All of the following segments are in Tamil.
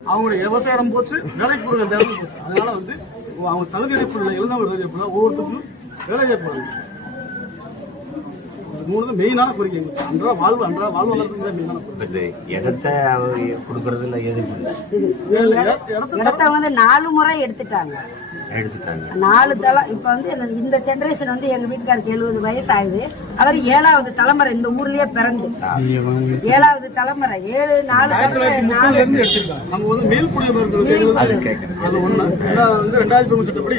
அவங்களுடைய விவசாய இடம் போச்சு வேலைக்கு போகிற அந்த இடம் போச்சு. அதனால வந்து அவங்க தகுதி அடிப்படையில் எழுந்தவங்க தகுதி அடிப்படையில் ஒவ்வொருத்தருக்கும் வேலை ஏற்படுறாங்க மூணு தான் மெயினான கோரிக்கை எங்களுக்கு அன்றா வாழ்வு அன்றா வாழ்வு வளர்த்துக்கு தான் மெயினான கோரிக்கை இடத்த கொடுக்கறதுல எதுவும் இல்லை இடத்த இடத்த வந்து நாலு முறை எடுத்துட்டாங்க எடுத்துட்டாங்க நாலு தலம் இப்ப வந்து இந்த- ஜெனரேஷன் வந்து எங்க வீட்டுக்காருக்கு எழுபது வயசு ஆகுது அவர் ஏழாவது தலைமுறை இந்த ஊர்லயே பிறந்து ஏழாவது தலைமுறை ஏழு நாலு தலைமுறை நம்ம வந்து மேல் குடியிருப்பவர்களுக்கு அது ஒண்ணு வந்து ரெண்டாயிரத்தி சட்டப்படி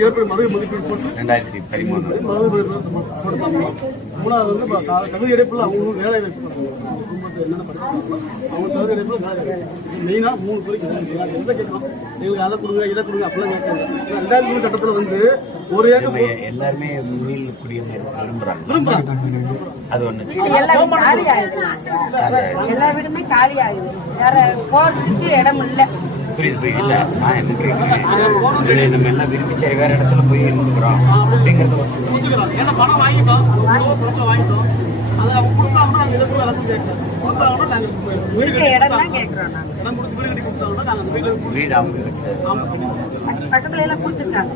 மதிப்பீடு போட்டு ரெண்டாயிரத்தி பதிமூணு கொடுத்தாங்க மூணாவது வந்து தகுதி அடிப்பில் அவங்களும் வேலை வாய்ப்பு குடும்பத்தை என்னென்ன படிச்சிருக்காங்களோ அவங்க தகுதி அடிப்பில் வேலை வாய்ப்பு மெயினாக மூணு. யார் எதை கேட்கலாம் எங்களுக்கு அதை கொடுங்க இதை கொடுங்க அப்படிலாம் கேட்கலாம் ரெண்டாயிரத்தி மூணு சட்டத்தில் வந்து ஒரு ஏக்கர் எல்லாருமே மீள் குடியுரிமை விரும்புறாங்க. விரும்புறாங்க. அது ஆகுது எல்லா வீடுமே காலி ஆகுது வேற போறதுக்கு இடம் இல்ல. புரியுது புரியுது. இல்ல நான் என்ன கேட்கிறேன் நம்ம எல்லாம் விரும்பி சரி வேற இடத்துல போய் இருந்துக்கிறோம். அப்படிங்கறது ஏன்னா பணம் வாங்கிட்டோம். பிரச்சனை வாங்கிட்டோம். அதை அவங்க கொடுத்தாங்கன்னா நாங்கள் இதை கூட அதை கேட்கலாம். கொடுத்தாங்கன்னா நாங்கள் வீடு இருக்க கட்டி இடம் தான் கேக்குறோம் நாங்க. இடம் கொடுத்து வீடு கட்டி கொடுத்தாங்கன்னா நாங்கள் அந்த வீட்டில் வீடு அவங்க கிட்ட. பக்கத்துல எல்லாம் கொடுத்துருக்காங்க.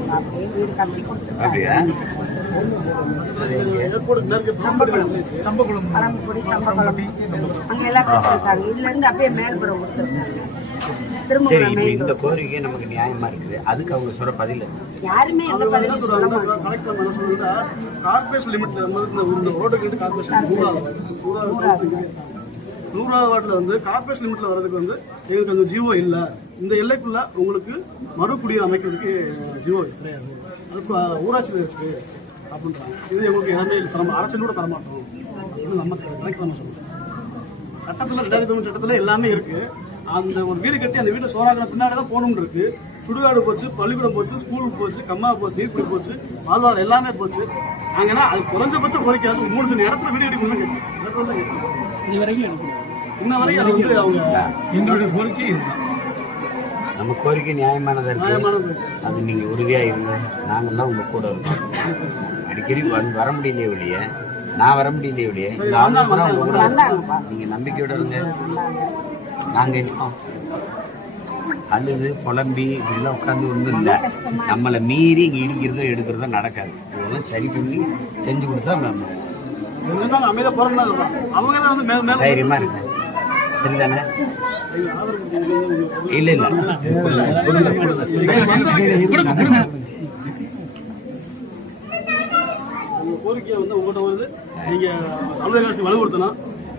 வீடு கட்டி கொடுத்துருக்காங்க. அப்படியா? அங்க எல்லாம் கொடுத்துருக்காங்க. இதுல இருந்து அப்படியே மேல்புறம் கொடுத்துருக்காங்க. சரி இப்ப இந்த கோரிக்கை நமக்கு நியாயமா இருக்குது. அதுக்கு அவங்க சொல்ற பதில்? யாருமே எந்த என்ன பதிலும் சொல்றாங்க கலெக்டர் என்ன சொல்றா கார்பரேஷன் லிமிட்ல வந்து இந்த ரோடுக்கு வந்து கார்பரேஷன் நூறாவது நூறாவது நூறாவது வார்டில் வந்து கார்பரேஷன் லிமிட்ல வர்றதுக்கு வந்து எங்களுக்கு அந்த ஜியோ இல்ல. இந்த எல்லைக்குள்ள உங்களுக்கு மறுகுடியில் அமைக்கிறதுக்கு ஜியோ கிடையாது அதுக்கு ஊராட்சியில் இருக்கு அப்படின்றாங்க. இது எங்களுக்கு எல்லாமே தர அரசியல் கூட தரமாட்டோம் அப்படின்னு நம்ம கலெக்டர் நம்ம சொல்றோம். சட்டத்தில் ரெண்டாயிரத்தி தொண்ணூறு சட்டத்தில் எல்லாமே இருக்கு. அந்த ஒரு வீடு கட்டி அந்த வீட்டை சோறாக்கின பின்னாடி தான் போகணும்னு இருக்கு. சுடுகாடு போச்சு பள்ளிக்கூடம் போச்சு ஸ்கூல் போச்சு கம்மா போச்சு நீர்க்குடி போச்சு வாழ்வாதாரம் எல்லாமே போச்சு. நாங்கன்னா அது குறைஞ்சபட்ச கோரிக்கை மூணு சில இடத்துல வீடு கட்டி கேட்கும் இது வரைக்கும் எடுக்கணும் இன்ன வரைக்கும் அது வந்து அவங்க எங்களுடைய கோரிக்கை நம்ம கோரிக்கை நியாயமானதா இருக்கு. நியாயமானது அது நீங்க உறுதியா இருங்க. நாங்கெல்லாம் உங்க கூட இருக்கோம். அடிக்கடி வர முடியலையே ஒழிய நான் வர முடியலையே. இருக்கோம். நீங்க நம்பிக்கையோட இருங்க. நாங்க இருக்கோம். அழுது புலம்பி இப்படிலாம் உட்காந்து ஒன்றும் இல்லை. நம்மளை மீறி இங்கே இடிக்கிறதோ எடுக்கிறதோ நடக்காது. இதெல்லாம் சரி பண்ணி செஞ்சு கொடுத்தா நம்ம இருந்தாலும் அமைதியாக போறோம்னா சொல்றாங்க அவங்க தான் வந்து மேல மேல தைரியமா இருக்கு சரிதானே? இல்ல இல்ல. கோரிக்கையை வந்து உங்கள்கிட்ட வந்து நீங்க தமிழக அரசு வலுப்படுத்தணும்.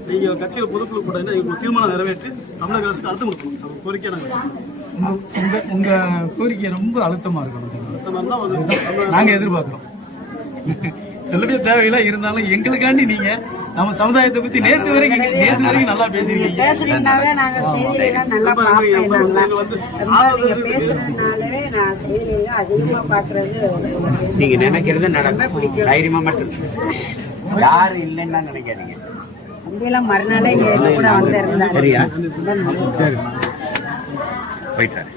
நீங்க கட்சியில பொதுக்குழு போட்டீங்கன்னா எங்களுக்கு தீர்மானம் நிறைவேற்றி தமிழக அரசுக்கு அழுத்தம் கொடுக்கணும். அந்த கோரிக்கையை நாங்கள் வச்சுக்கோம் உங்க உங்க உங்க கோரிக்கை ரொம்ப அழுத்தமா இருக்கணும் அந்த மாதிரி தான் வந்து தமிழக நாங்க எதிர்பார்க்கிறோம். சொல்லவே தேவையில்லை இருந்தாலும் எங்களுக்காண்டி நீங்க நம்ம சமுதாயத்தை பத்தி நேத்து வரைக்கும் நேத்து வரைக்கும் நல்லா பேசிருக்கீங்க பேசுறீங்கனாவே நாங்க செய்தியெல்லாம் நல்லா நீங்க வந்து ரொம்ப நீங்க பேசுறதுனாலவே நான் செய்தியெல்லாம் அதிகமா பாக்குறது நீங்க நினைக்கிறது நடக்கும். தைரியமா மட்டும். யாரும் இல்லைன்னா நினைக்காதீங்க. தம்பியெல்லாம் மறுநாளே எங்க கூட வந்திருந்தாரு. சரியா? நல்லது. போயிட்டாரு.